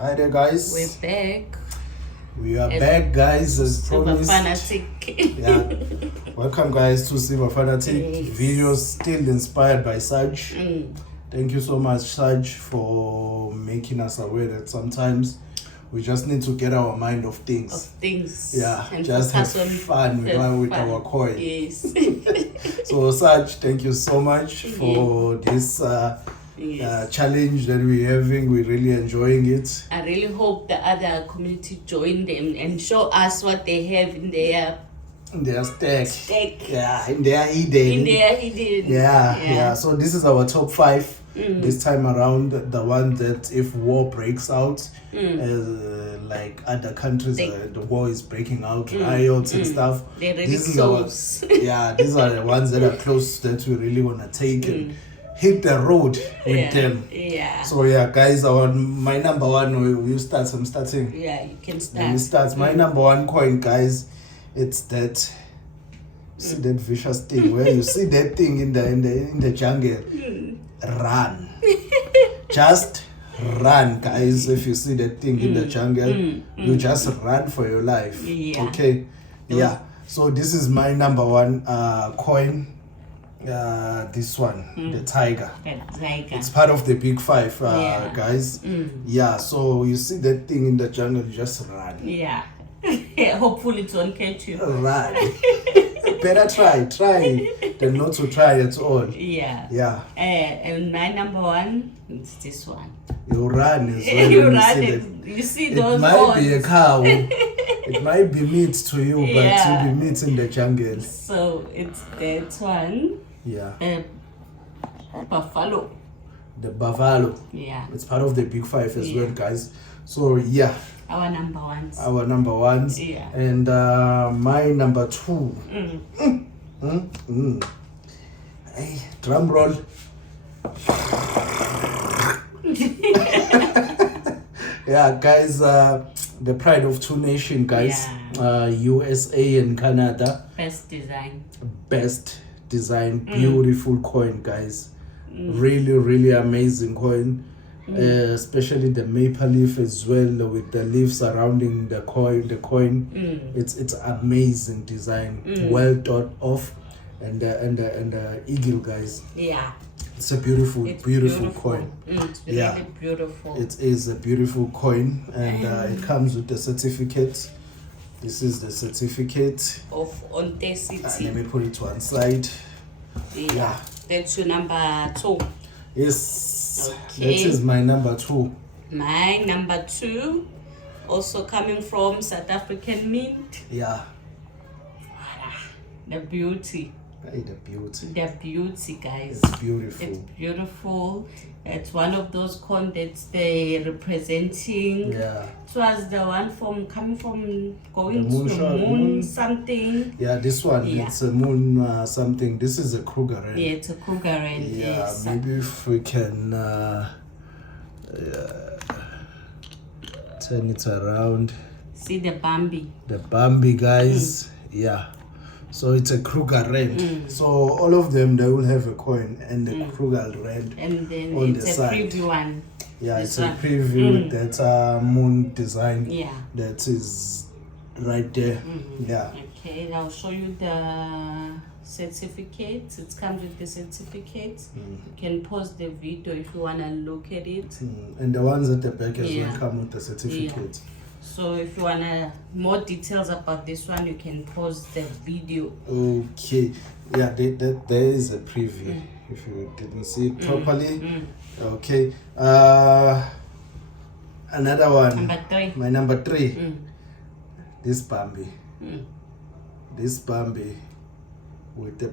Hi there, guys. We're back. We are back, guys, as Silver promised. fanatic. Yeah. Welcome, guys, to Silver Fanatic. Yes. Videos still inspired by Saj. Mm. Thank you so much, Saj, for making us aware that sometimes we just need to get our mind off things. Yeah, And just have fun with our coin. Yes. So, Saj, thank you so much for this challenge that we're having. We're really enjoying it. I really hope the other community join them and show us what they have in their stack. Yeah, in their hidden. Yeah. So this is our top 5 this time around. The one that if war breaks out, like other countries, the war is breaking out, riots and stuff. They're really This is close. these are the ones that are close that we really want to take and hit the road with them. Yeah. So guys, my number one, we'll start. I'm starting. Yeah, you can start. Let me start. My number one coin, guys. It's that. See that vicious thing where you see that thing in the jungle. Run. Just run, guys. If you see that thing in the jungle, you just run for your life. Yeah. Okay. Yeah. So this is my number one coin. This one, the tiger. It's part of the big 5, guys. Yeah. So you see that thing in the jungle, you just run. Yeah. Hopefully it won't catch you. Run. Better try than not to try at all. Yeah. And my number one is this one. You run as well. You see those. It might be a cow. It might be meat to you, but it will be meat in the jungle. So it's that one. Yeah. Buffalo. The buffalo. Yeah. It's part of the big 5 as well, guys. So our number ones. Our number ones. Yeah. And my number 2. Hey, drum roll. Yeah, guys, the pride of 2 nations, guys. USA and Canada. Best design. Beautiful coin, guys. Really amazing coin. Especially the maple leaf as well, with the leaf surrounding the coin. It's amazing design, well thought of, and the eagle, guys. Yeah, it's a beautiful coin. It's really beautiful. It is a beautiful coin, and it comes with the certificate. This is the certificate of authenticity. Let me put it to one side. Yeah. That's your number 2. Yes. Okay. That is my number 2. My number 2, also coming from South African Mint. Yeah. The beauty. Hey, the beauty. The beauty, guys. It's beautiful. It's beautiful. It's one of those coins that they're representing. Yeah. It was the one coming from going the to the moon something. Yeah, this one, it's a moon something. This is a Kruger Rand. Yeah, it's a Kruger Rand. Yeah, maybe if we can turn it around. See the Bambi. The Bambi, guys. Yeah. So it's a Kruger Rand. So all of them, they will have a coin and the Kruger Rand and then on it's the a side. preview one. Yeah, it's a preview that moon design. Yeah. That is right there. Yeah. Okay, I'll show you the certificate. It comes with the certificate. You can pause the video if you want to look at it. And the ones at the back as well come with the certificate. So if you want more details about this one, you can pause the video. Okay. Yeah, there is a preview if you didn't see it properly. Okay. Another one. Number 3. My number 3. This Bambi. This Bambi with the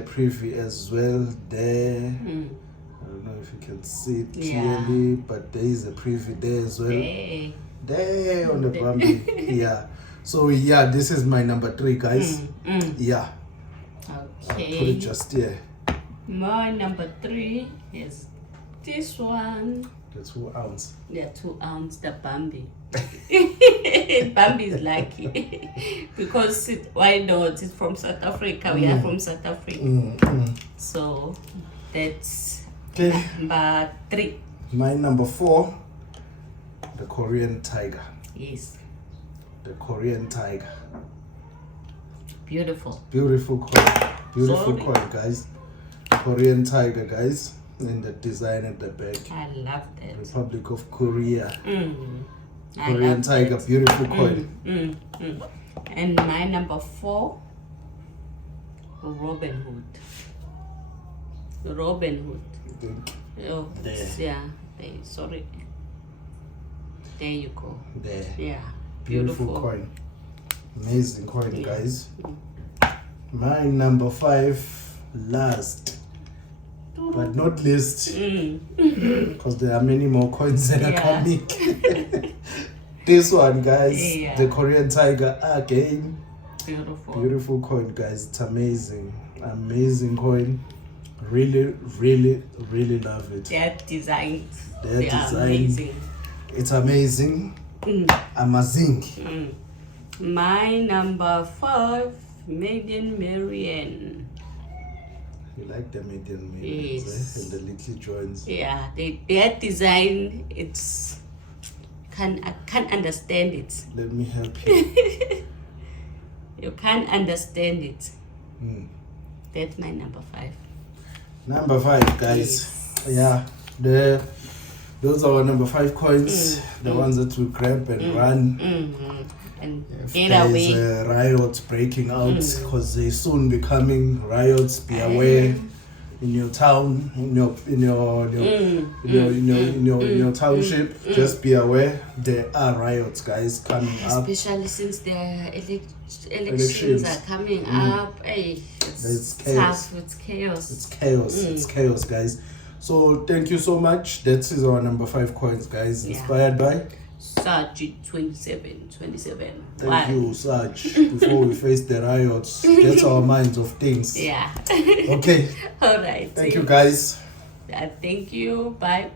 preview as well there. I don't know if you can see it clearly, but there is a preview there as well. There on the Bambi. Yeah. So this is my number 3, guys. Yeah. Okay. I'll put it just here. My number 3 is this one. The 2 ounce. Yeah, 2 ounce, the Bambi. Bambi is lucky because why not? It's from South Africa. We are from South Africa. So that's number 3. My number 4. The Korean tiger. Yes. The Korean tiger. Beautiful. Beautiful coin. Beautiful Sorry. coin, guys. Korean tiger, guys. And the design at the back. I love that. Republic of Korea. I Korean love tiger, that. beautiful coin. And my number 4, Robin Hood. Robin Hood. Oh, There. yeah. There. Sorry. There you go. There. Yeah. Beautiful coin. Amazing coin, guys. My number 5, last but not least, because there are many more coins that are coming. This one, guys, the Korean tiger again. Beautiful coin, guys. It's amazing. Amazing coin. Really, really, really love it. Their design. Their design. Amazing. It's amazing. Amazing. My number 5, Maiden Marian. You like the median Yes. and the little joints. Yeah, their design, I can't understand it. Let me help you. You can't understand it. That's my number 5. Number 5, guys. Yeah, those are our number 5 coins. The ones that we grab and run. And If get there's away. a riot breaking out, because they soon be coming riots. Be aware in your town, in your township. Just be aware there are riots, guys, coming up. Especially since the elections are coming up. Hey, it's chaos. tough. It's chaos. It's chaos. It's chaos, guys. So thank you so much. That is our number 5 coins, guys. Inspired by Sarge 27. Thank you, Sarge. Before we face the riots, that's our minds of things. Yeah. Okay. All right. Thank you, guys. Thank you. Bye.